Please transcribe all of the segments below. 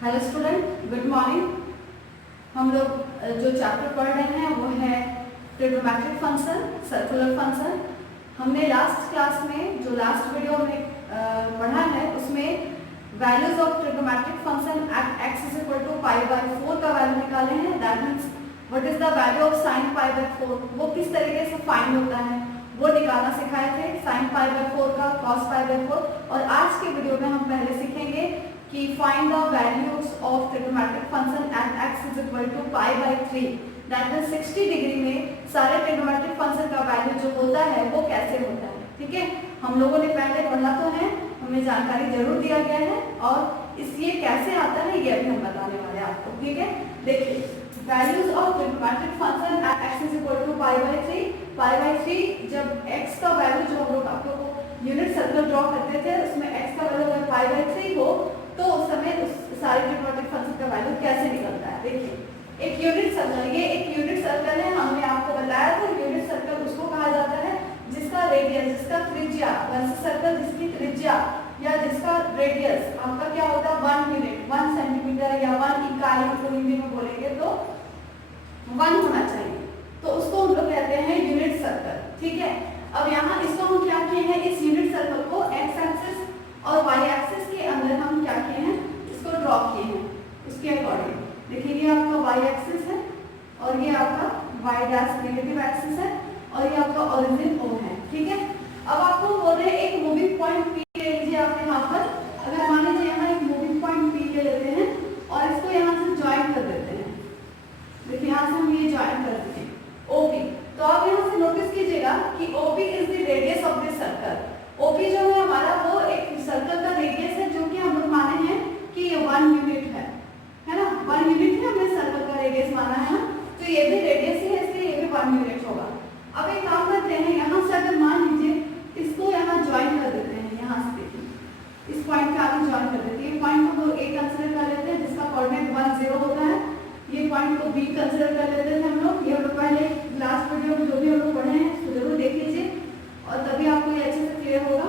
Hello student, good morning. हम लोग जो चैप्टर पढ़ रहे हैं वो है ट्रिग्नोमेट्रिक फंक्शन, सर्कुलर फंक्शन। हमने लास्ट क्लास में जो लास्ट वीडियो में पढ़ा है उसमें values of trigonometric function at x is equal to pi by 4 का वैल्यू निकाले हैं। That means what is the value of sine pi by 4, वो किस तरीके से फाइंड होता है वो निकालना सिखाए थे, साइन पाई बाय 4 का, कॉस पाई बाय 4। और आज के वीडियो में हम पहले सीखेंगे कि find the values of trigonometric function at x is equal to pi by 3, that is 60 degree में सारे ट्रिग्नोमेट्रिक फंक्शन का वैल्यू जो होता है वो कैसे होता है। ठीक है, हम लोगों ने पहले पढ़ा तो है, हमें जानकारी जरूर दिया गया है और इसलिए कैसे आता है ये अभी हम बताने वाले हैं आपको। ठीक है, देखिए values of trigonometric function at x is equal to pi by 3। pi by 3 जब x का वैल्यू जो हम लोग आप लोग को यूनिट सर्कल ड्रॉ करते थे उसमें x का वैल्यू अगर pi by 3 हो तो उस समय उस सारे ट्रिग्नोमेट्रिक फंक्शन का वैल्यू कैसे निकलता है। देखिए एक यूनिट सर्कल, ये एक यूनिट सर्कल है, हमने आपको बताया था यूनिट सर्कल उसको कहा जाता है जिसका रेडियस, जिसका त्रिज्या, वैसे सर्कल जिसकी त्रिज्या या जिसका रेडियस आपका क्या होता है 1 यूनिट, 1 सेंटीमीटर या 1 इकाई को हिंदी में बोलेंगे तो 1 होना चाहिए, तो उसको हम लोग कहते हैं यूनिट सर्कल। ठीक है, अब यहाँ इसको हम क्या किए हैं, इस यूनिट सर्कल को x एक्सिस और y एक्सिस के अंदर हम क्या किए हैं, इसको ड्रॉ किए हैं उसके अकॉर्डिंग। देखिए ये आपका y एक्सिस है और ये आपका y डैश नेगेटिव एक्सिस है और ये आपका ओरिजिन O है। ठीक है, अब आपको बोल रहे हैं एक मूविंग पॉइंट P ले लीजिए आप यहाँ पर। अगर मान लीजिए यहाँ एक मूविंग पॉइंट P ले लेते हैं और इसको यहाँ से ज्वाइन कर देते हैं। देखिए यहाँ से हम ये ज्वाइन कर देते हैं OP, तो आप यहाँ से नोटिस कीजिएगा कि OP is the radius of this circle. OP जो है हमारा वो एक सर्कल का रेडियस है जो कि हम लोग माने हैं कि ये 1 यूनिट है ना, 1 यूनिट है, हमने सर्कल का रेडियस माना है ना, तो ये भी रेडियस ही है इसलिए ये भी 1 यूनिट होगा। अब एक काम करते हैं, यहाँ से अगर मान लीजिए इसको यहाँ ज्वाइन कर देते हैं, यहाँ से देखिए इस पॉइंट पे आगे ज्वाइन कर देते हैं। ये पॉइंट को A कंसीडर कर लेते हैं जिसका कोऑर्डिनेट 1 0 होता है, ये पॉइंट को B कंसीडर कर लेते थे हम लोग। ये हम लोग पहले लास्ट वीडियो में जो भी हम लोग पढ़े हैं उसको जरूर देख लीजिए और तभी आपको ये अच्छे से क्लियर होगा।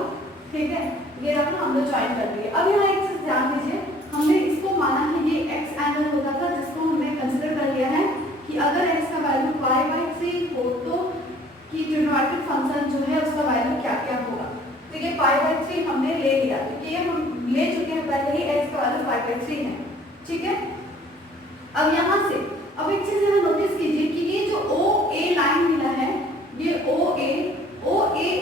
ठीक है, ये आपने हम लोग ज्वाइन कर लिए। अब यहाँ एक चीज ध्यान दीजिए, हमने इसको माना है ये x एंगल होता था जिसको हमने कंसीडर कर लिया है कि अगर x का वैल्यू पाई बाय 3 हो तो कि ट्रिग्नोमेट्रिक फंक्शन जो है उसका वैल्यू क्या क्या होगा। तो ये पाई बाय 3 हमने ले लिया क्योंकि ये हम ले चुके हैं पहले ही, x का वैल्यू पाई बाय 3 है। ठीक है, अब यहाँ से अब एक चीज यहाँ नोटिस कीजिए कि ये जो OA लाइन मिला है, ये OA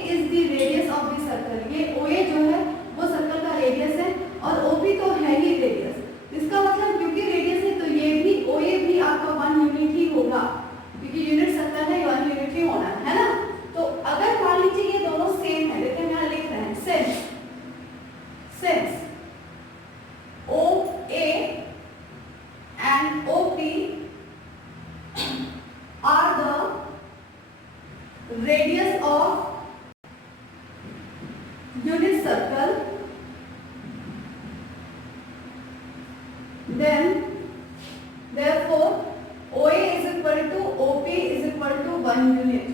is the radius of the circle. ये OA जो है वो सर्कल का रेडियस है और OP तो है ही रेडियस। इसका मतलब क्योंकि रेडियस है तो ये भी OA भी आपका 1 यूनिट ही होगा क्योंकि यूनिट सर्कल है, 1 यूनिट ही होना है ना। तो अगर मान लीजिए ये दोनों सेम है, देखिए यहाँ लिख रहे हैं since OA and OP are the radius of unit circle, then therefore OA is equal to OP is equal to 1 unit।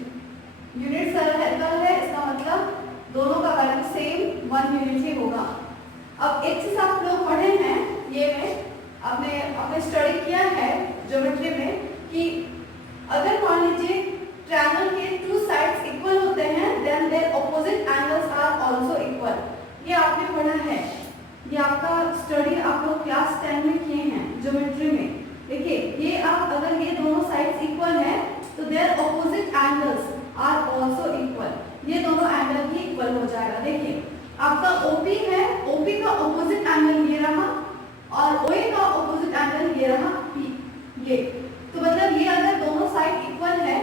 Unit circle है इसका मतलब दोनों का वैल्यू सेम 1 यूनिट ही होगा। अब एक चीज आप लोग पढ़े हैं, ये में आपने स्टडी किया है ज्योमेट्री में कि अगर मान लीजिए ट्रायंगल के 2 साइड्स इक्वल होते हैं then there opposite angles are also equal. ये आपने पढ़ा है, ये आपका स्टडी आप लोग क्लास 10 में किए हैं ज्योमेट्री में। देखिए ये आप अगर ये दोनों साइड्स इक्वल हैं तो there opposite angles are also equal, ये दोनों एंगल भी इक्वल हो जाएगा। देखिए आपका OP है, OP का ऑपोजिट एंगल ये रहा और OA का ऑपोजिट एंगल ये रहा P, ये तो मतलब ये अगर दोनों साइड इक्वल है,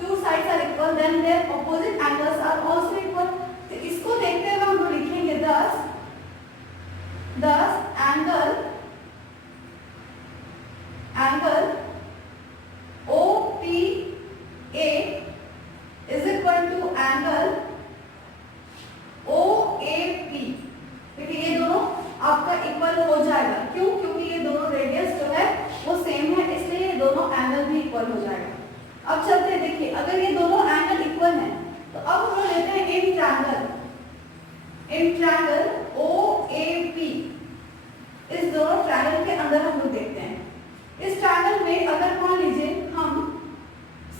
2 sides are equal then there opposite angles are also equal. तो इसको देखते हुए हम लोग लिखेंगे thus angle OPA is equal to angle OAP। देखिए ये दोनों आपका इक्वल हो जाएगा, क्यों? क्योंकि ये दोनों रेडियस जो है वो सेम है इसलिए ये दोनों एंगल भी इक्वल हो जाएगा। अब चलते हैं, देखिए अगर ये दोनों एंगल इक्वल हैं तो अब हम लोग लेते हैं इन ट्रायंगल OAP। इस दोनों ट्रायंगल के अंदर में अगर मान लीजिए हम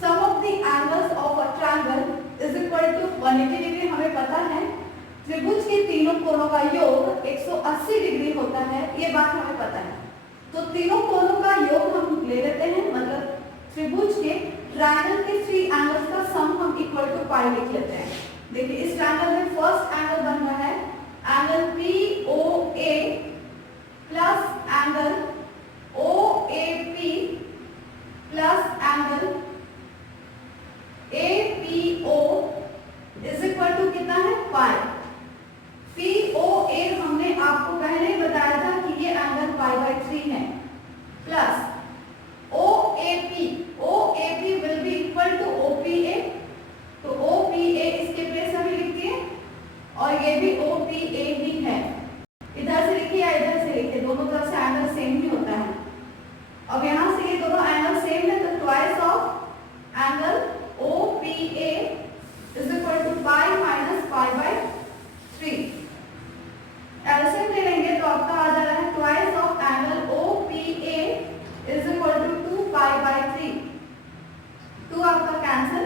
sum of the angles of a triangle is equal to 180 degree, हमें पता है त्रिभुज के तीनों कोणों का योग 180 डिग्री होता है, ये बात हमें पता है। तो तीनों कोणों का योग हम ले लेते हैं, मतलब त्रिभुज के ट्रायंगल के 3 एंगल्स का सम हम इक्वल टू पाई लिख लेते हैं। देखिए इस ट्रायंगल में फर्स्ट एंगल बन रहा है angle POA plus angle OAP plus angle APO is equal to कितना है पाई। POA हमने आपको पहले ही बताया था कि ये एंगल पाई/3 है, plus OAP will be equal to OPA, तो OPA इसके प्लेस में लिख दिए और ये भी OPA ही है। इधर से लिखिए या इधर से लिखिए, दोनों तरफ से एंगल सेम ही होता है। अब यहाँ से ये दोनों एंगल सेम है तो twice of angle OPA is equal to pi minus pi. LCM ले लेंगे तो आपका आ जा रहा है twice of angle OPA is equal to 2 pi. 2 आपका कैंसिल,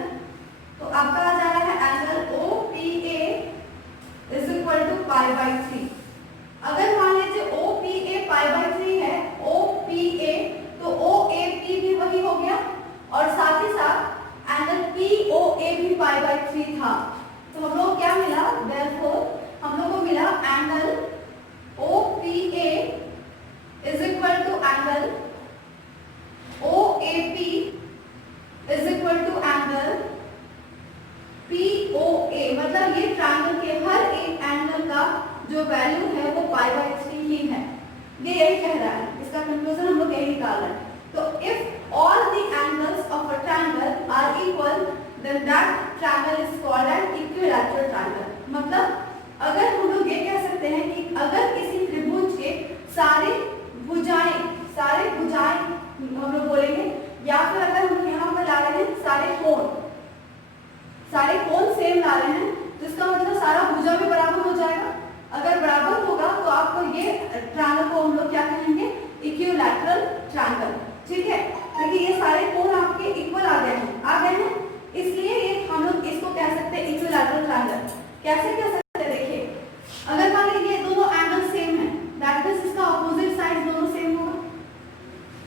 तो आपका आ जा रहा है angle OPA is equal to pi. अगर मान लीजिए OPA पाई/3 है, OPA तो OAP भी वही हो गया और साथ ही साथ एंगल POA भी पाई/3 था। तो हम लोग क्या मिला, देयरफॉर हम लोग को मिला angle OPA is equal to angle OAP is equal to angle POA, मतलब ये ट्रायंगल के हर एक एंगल का जो वैल्यू है वो पाई/3 ही है। ये यही कह रहा है, इसका कंक्लूजन हम लोग यही निकाल रहे हैं। तो if all the angles of a triangle are equal then that triangle is called an equilateral triangle. मतलब अगर हम लोग ये कह सकते हैं कि अगर किसी त्रिभुज के सारे भुजाएं हम लोग बोलेंगे, या फिर अगर हम यहाँ पर ला रहे हैं सारे कोण सेम ला रहे हैं तो इसका मतलब सारा भुजा भी बराबर हो जाएगा। अगर बराबर होगा तो आपको ये ट्रायंगल को हम लोग क्या कहेंगे, इक्विलैटरल ट्रायंगल। ठीक है, क्योंकि ये सारे कोण आपके इक्वल आ गए हैं, इसलिए ये हम लोग इसको कह सकते हैं इक्विलैटरल ट्रायंगल। कैसे कह सकते हैं, देखिए अगर मान लीजिए दोनों एंगल सेम है, दैट मींस इसका ऑपोजिट साइड दोनों सेम होगा।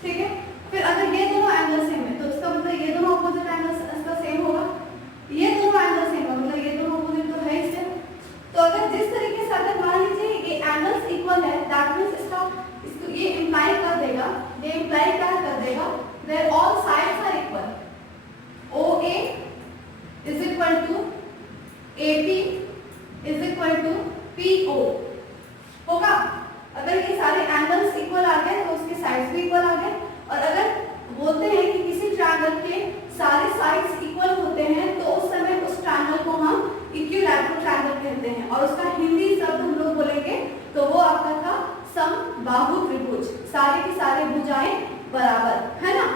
ठीक है, फिर अगर ये दोनों एंगल सेम है तो इसका मतलब ये दोनों ऑपोजिट एंगल इसका सेम होगा, ये दोनों एंगल सेम है मतलब ये दोनों ऑपोजिट तो है इससे। तो अगर जिस तरीके से अगर मान लीजिए ये एंगल्स इक्वल है, दैट मींस इसको ये इंप्लाई कर देगा that all sides are equal. OA is equal to AP is equal to PO होगा। अगर ये सारे एंगल्स इक्वल आ गए तो उसके साइड्स भी इक्वल आ गए। और अगर बोलते हैं कि किसी ट्रायंगल के सारे साइड्स इक्वल होते हैं तो उस समय उस ट्रायंगल को हम इक्विलैटरल ट्रायंगल कहते हैं और उसका हिंदी शब्द हम लोग बोलेंगे तो वो आपका था समबाहु त्रिभुज, सारे के सारे भुजाएं बराबर है ना।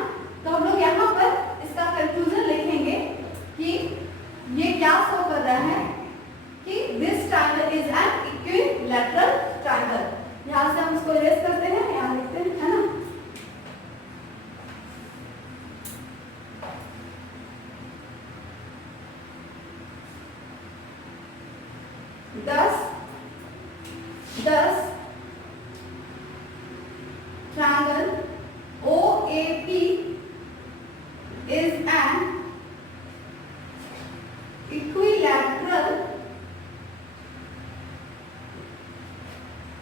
तो हम लोग यहाँ पर इसका कंक्लूजन लिखेंगे कि ये क्या शो कर रहा है कि this triangle is an equilateral triangle. यहाँ से हम इसको इरेज करते हैं, यहाँ लिखते हैं, है ना। Thus triangle OAP is an equilateral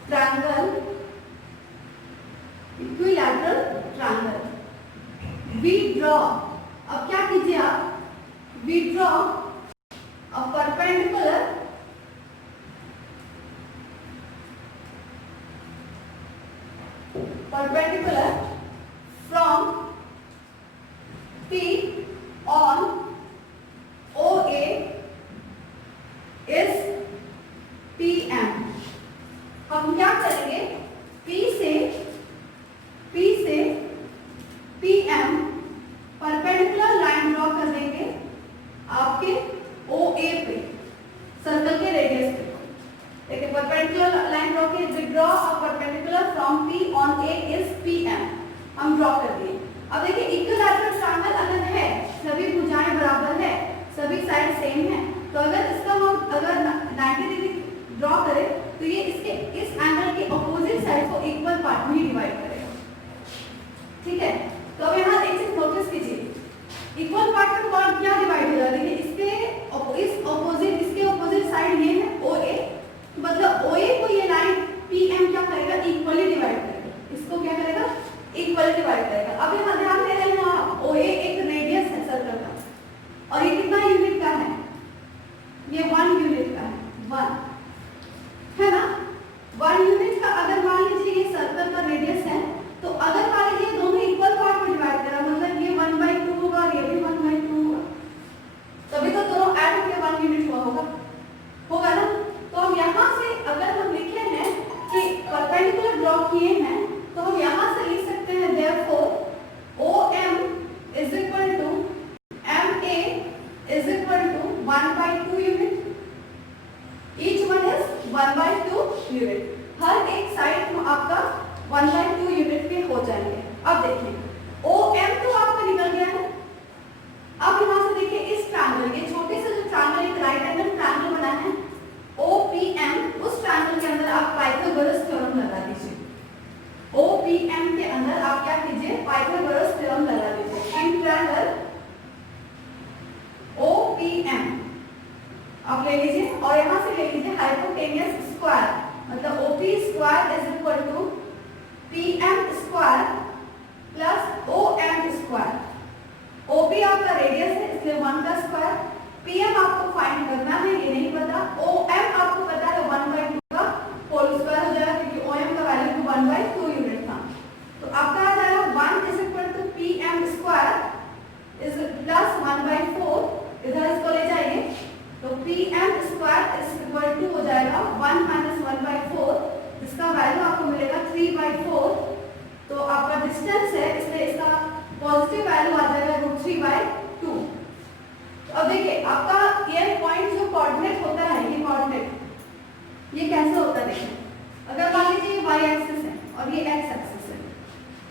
triangle. We draw, अब क्या कीजिए आप, we draw a perpendicular from P on OA is PM। हम क्या करेंगे, P से PM परपेंडिकुलर लाइन ड्रॉ कर देंगे आपके OA पे, सर्कल के रेडियस पे। देखिए परपेंडिकुलर लाइन ड्रॉ की, we draw a perpendicular from P on A is PM, हम ड्रॉ कर दिए। अब देखिए सेम है, तो अगर इसका हम अगर 90 डिग्री ड्रॉ करें तो ये इसके इस एंगल के ऑपोजिट साइड को इक्वल पार्ट में डिवाइड करेगा। ठीक है, तो अब यहाँ एक चीज नोटिस कीजिए, इक्वल पार्ट में कौन क्या डिवाइड हो जाएगा, देखिए इसके ऑपोजिट साइड ये है OA, मतलब OA को ये लाइन PM क्या करेगा, इक्वली डिवाइड करेगा, इसको क्या करेगा, इक्वली डिवाइड करेगा। अब यहाँ ध्यान दे रहे हैं OA एक रेडियस है सर्कल का, और ये कितना यूनिट का है, ये 1 यूनिट का है, 1 है ना, 1 यूनिट का। अगर मान लीजिए ये सर्कल का रेडियस है, तो अगर मान लीजिए दोनों इक्वल पार्ट में डिवाइड करा, मतलब ये 1/2 होगा और ये भी 1/2 होगा, तभी तो दोनों ऐड होकर 1 यूनिट होगा ना। तो हम यहाँ से अगर हम लिखे हैं कि परपेंडिकुलर ड्रॉ किए हैं, तो हम यहाँ से लिख सकते हैं therefore OM is equal to MA is equal to 1/2 unit, each one is 1/2 unit, हर एक साइड में आपका 1/2 यूनिट के हो जाएंगे। अब देखिए OM तो आपका निकल गया है। अब यहाँ से देखिए इस ट्रायंगल, ये छोटे से जो ट्रायंगल, एक राइट एंगल ट्रायंगल बना है OPM, उस ट्रायंगल के अंदर आप पाइथागोरस थ्योरम लगा दीजिए। OPM के अंदर आप क्या कीजिए, पाइथागोरस थ्योरम लगा दीजिए। इन ट्रायंगल OPM आप ले लीजिए और यहाँ से ले लीजिए हाइपोटेन्यूस स्क्वायर, मतलब OP square is equal to PM square plus OM square. OP आपका रेडियस है इसलिए 1 का स्क्वायर, PM आपको फाइंड करना है, ये नहीं पता, OM आपको पता है 1/2 का होल स्क्वायर हो जाएगा, क्योंकि OM का वैल्यू 1/2 यूनिट था। तो आपका आ जाएगा 1 is equal to PM square is plus 1/4, इधर इसको ले जाइए, तो PM square is equal to हो जाएगा 1 माइनस 1/4, इसका वैल्यू आपको मिलेगा 3/4। तो आपका डिस्टेंस है इसलिए इसका पॉजिटिव वैल्यू आ जाएगा √3/2। तो अब देखिए आपका ये पॉइंट जो कोऑर्डिनेट होता है, ये कोऑर्डिनेट ये कैसे होता है, देखिए अगर मान लीजिए ये y एक्सिस है और ये x एक्सिस है,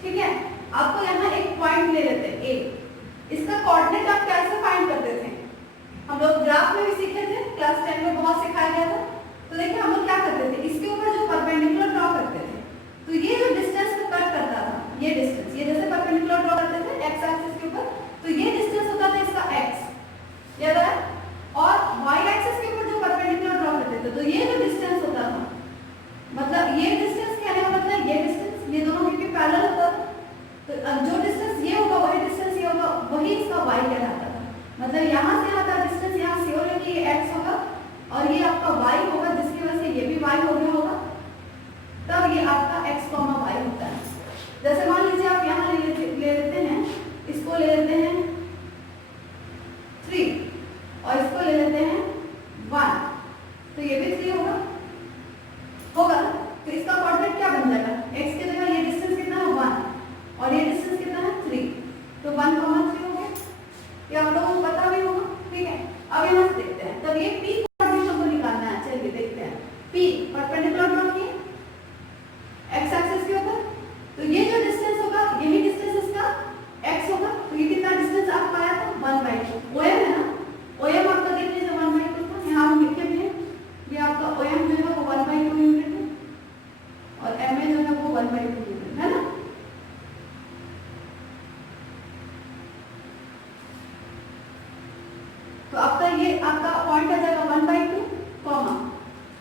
ठीक है, आपको यहाँ एक पॉइंट ले लेते हैं A, इसका कोऑर्डिनेट आप कैसे फाइंड करते थे, हम लोग ग्राफ में भी सीखे थे, क्लास 10 में बहुत सिखाया गया था। तो देखिए हम लोग क्या करते थे, इसके ऊपर जो परपेंडिकुलर ड्रॉ करते थे, तो ये जो डिस्टेंस को कट करता था, ये डिस्टेंस, ये जैसे परपेंडिकुलर ड्रॉ करते थे x एक्सिस के ऊपर, तो ये डिस्टेंस होता था इसका x, याद है, और y एक्सिस के ऊपर जो परपेंडिकुलर ड्रॉ करते थे, तो ये जो डिस्टेंस होता था, मतलब ये डिस्टेंस कहने का मतलब ये डिस्टेंस, ये दोनों बिल्कुल पैरेलल होता था, तो जो डिस्टेंस ये होगा वही डिस्टेंस ये होगा, वही इसका y कहलाता था। मतलब यहाँ से यहाँ का डिस्टेंस यहाँ से होगा कि ये x होगा और ये आपका y होगा, जिसकी वजह से ये भी y हो गया होगा, तब ये आपका x, y होता है। जैसे मान लीजिए आप यहाँ ले लेते हैं, इसको ले लेते हैं 3 और इसको ले लेते हैं 1, तो ये भी 3 होगा ना, तो इसका कोऑर्डिनेट क्या बन जाएगा, x की जगह ये डिस्टेंस कितना है 1 और ये डिस्टेंस कितना है 3, तो 1, 3 हो गया, ये आप लोगों को पता भी होगा। ठीक है, अब यहाँ से देखते हैं, तब ये P कोऑर्डिनेट हमको निकालना है, चलिए देखते हैं। P परपेंडिकुलर ड्रॉ किए x एक्सिस के ऊपर, तो ये जो डिस्टेंस होगा यही डिस्टेंस इसका x होगा, तो ये कितना डिस्टेंस आपका आया था 1/2, OM है ना, OM आपका देख लीजिए 1/2 था, यहाँ हम लिखे भी हैं, ये आपका OM जो है वो 1/2 यूनिट है और MA जो है वो 1/2 यूनिट है ना। तो आपका ये आपका पॉइंट आ जाएगा 1/2, कॉमा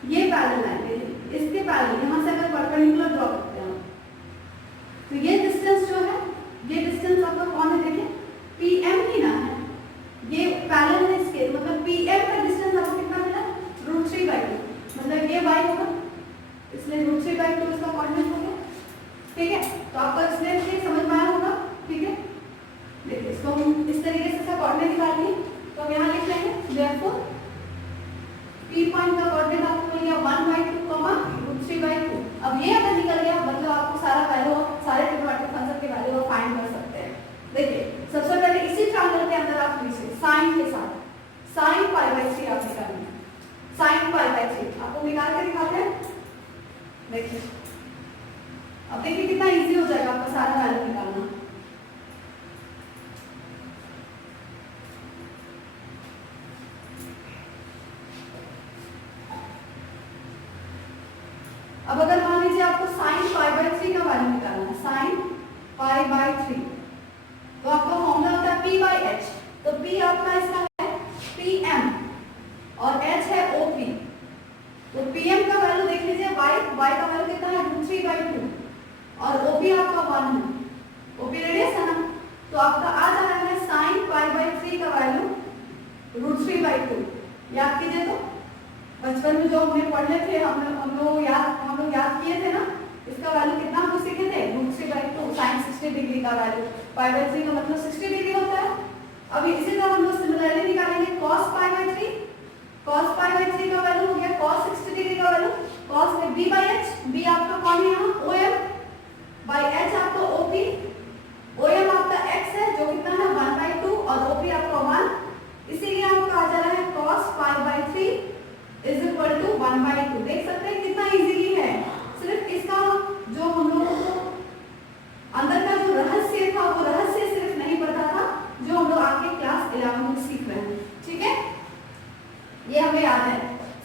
ये पैरेलल लाइन है, इसके पैरेलल यहाँ से अगर परपेंडिकुलर ड्रॉ करते हैं तो ये डिस्टेंस जो है, ये डिस्टेंस आपका कौन है, देखिए PM ही ना है, ये पैरेलल है इसके, मतलब PM का डिस्टेंस आपको कितना मिला √3/2, मतलब ये y होगा, इसलिए √3/2 इसका कोऑर्डिनेट हो गया। ठीक है, तो आपको इसलिए समझ में आया होगा। ठीक है, देखिए इसको हम इस तरीके से कोऑर्डिनेट निकाल लिए, तो हम यहाँ लिख लेंगे therefore P पॉइंट का कोऑर्डिनेट आपको मिल गया 1/2, √3/2। अब ये अगर निकल गया मतलब आपको सारा वैल्यू, सारे ट्रिग्नोमेट्रिक फंक्शन के वैल्यू आप फाइंड कर सकते हैं। देखिए सबसे पहले इसी ट्रायंगल के अंदर आप लीजिए साइन के साथ, sin π/3 आप निकालेंगे, sin π/3 आपको निकाल के दिखाते हैं। देखिए अब देखिए कितना इजी हो जाएगा आपका सारा वैल्यू निकालना। तो आपका आ जा रहा है साइन पाई बाई 3 का वैल्यू √3/2। याद कीजिए तो बचपन में जो हमने पढ़े थे, हम लोग याद किए थे ना, इसका वैल्यू कितना हमको सीखे थे, √3/2 साइन 60 डिग्री का वैल्यू, पाई बाई 3 का मतलब 60 डिग्री होता है। अब इसी तरह हम लोग सिमिलरली निकालेंगे cos pi by 3। cos pi by 3 का वैल्यू हो गया cos 60 डिग्री का वैल्यू, cos में b/h, b आपका कौन है यहाँ OM, बाई h आपका OP, OM आपका x है जो कितना है 1/2 और OP आपका 1, इसीलिए आपका आ जा रहा है cos pi by 3 is equal to 1/2। देख सकते हैं कितना इजीली है। सिर्फ इसका जो हम लोगों को अंदर का जो रहस्य था वो रहस्य सिर्फ नहीं पता था, जो हम लोग आगे क्लास 11 में सीख रहे हैं। ठीक है, ये हमें याद है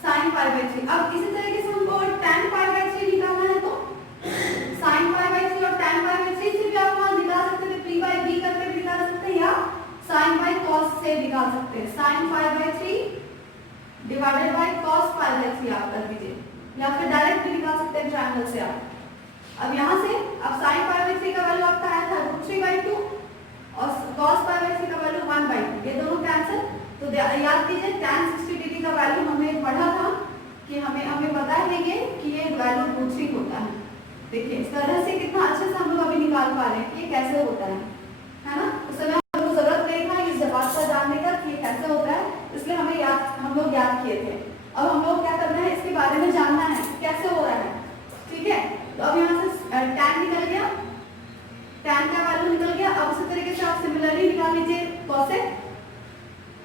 साइन पाई बाई 3। अब इसी तरीके से हमको tan पाई बाई 3 निकालना है, तो साइन पाई बाई 3 और tan पाई बाई 3 से भी आप वहां निकाल सकते थे, p बाई b करके भी निकाल सकते हैं, या साइन बाई cos से निकाल सकते हैं। Sine pi by 3 divided by cos pi by 3 आप कर दीजिए, या फिर डायरेक्ट भी निकाल सकते हैं ट्रायंगल से आप। अब यहाँ से अब साइन पाई बाई 3 का वैल्यू आपका आया था √3/2 और cos पाई बाई 3 का वैल्यू 1/2, ये दोनों कैंसिल। तो याद कीजिए tan 60 डिग्री का वैल्यू हमने पढ़ा था कि हमें पता है कि ये वैल्यू √3 होता है। देखिए इस तरह से कितना अच्छे से हम लोग अभी निकाल पा रहे हैं कि ये कैसे होता है ना। उस समय हम लोग जरूरत नहीं था इस बात का जानने का कि ये कैसे होता है, इसलिए हम लोग याद किए थे। अब हम लोग क्या करना है, इसके बारे में जानना है कैसे हो रहा है। ठीक है, तो अब यहाँ से tan निकल गया, tan का वैल्यू निकल गया। अब उसी तरीके से आप सिमिलरली निकाल लीजिए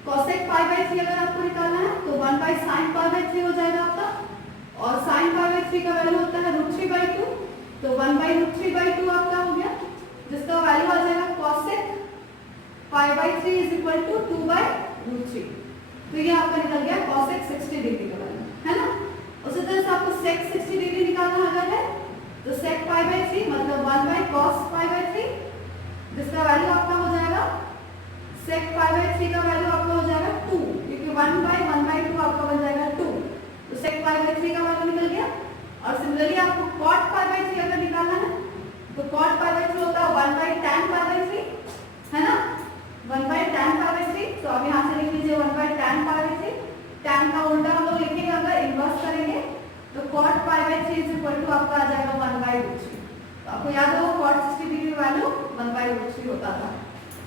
cosec पाई बाई 3 अगर आपको निकालना है तो 1/sin पाई बाई 3 हो जाएगा आपका, और sin पाई बाई 3 का वैल्यू होता है √3/2, तो 1/√3/2 आपका हो गया, जिसका वैल्यू आ जाएगा cosec pi by 3 is equal to 2/√3। तो ये आपका निकल गया cosec 60 डिग्री का वैल्यू, है ना। उसी तरह से आपको sec 60 डिग्री निकालना अगर है तो sec पाई बाई 3 मतलब 1/cos पाई बाई 3, जिसका वैल्यू आपका हो जाएगा sec पाई बाई 3 का वैल्यू आपका हो जाएगा 2, क्योंकि 1/1/2 आपका बन जाएगा 2, तो sec पाई बाई 3 का वैल्यू निकल गया। और सिमिलरली आपको cot पाई बाई 3 अगर निकालना है तो cot पाई बाई 3 होता है 1/tan पाई बाई 3, है ना, 1/tan पाई बाई 3। तो अब यहाँ से लिख लीजिए 1/tan पाई बाई 3, tan का उल्टा हम लोग लिखेंगे, अगर इन्वर्स करेंगे तो cot pi by 3 is equal to आपका आ जाएगा 1/√3। तो आपको याद होगा cot 60 डिग्री वैल्यू 1/√3 होता था।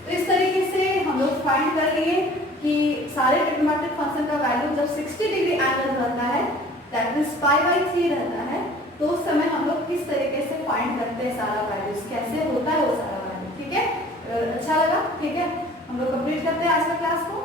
तो इस तरीके से हम लोग फाइंड कर लिए कि सारे ट्रिग्नोमेट्रिक फंक्शन का वैल्यू जब 60 डिग्री एंगल रहता है, दैट मींस पाई बाई 3 रहता है, तो उस समय हम लोग किस तरीके से फाइंड करते हैं सारा वैल्यूज, कैसे होता है वो सारा वैल्यू। ठीक है, अच्छा लगा। ठीक है, हम लोग कंप्लीट करते हैं आज का क्लास को।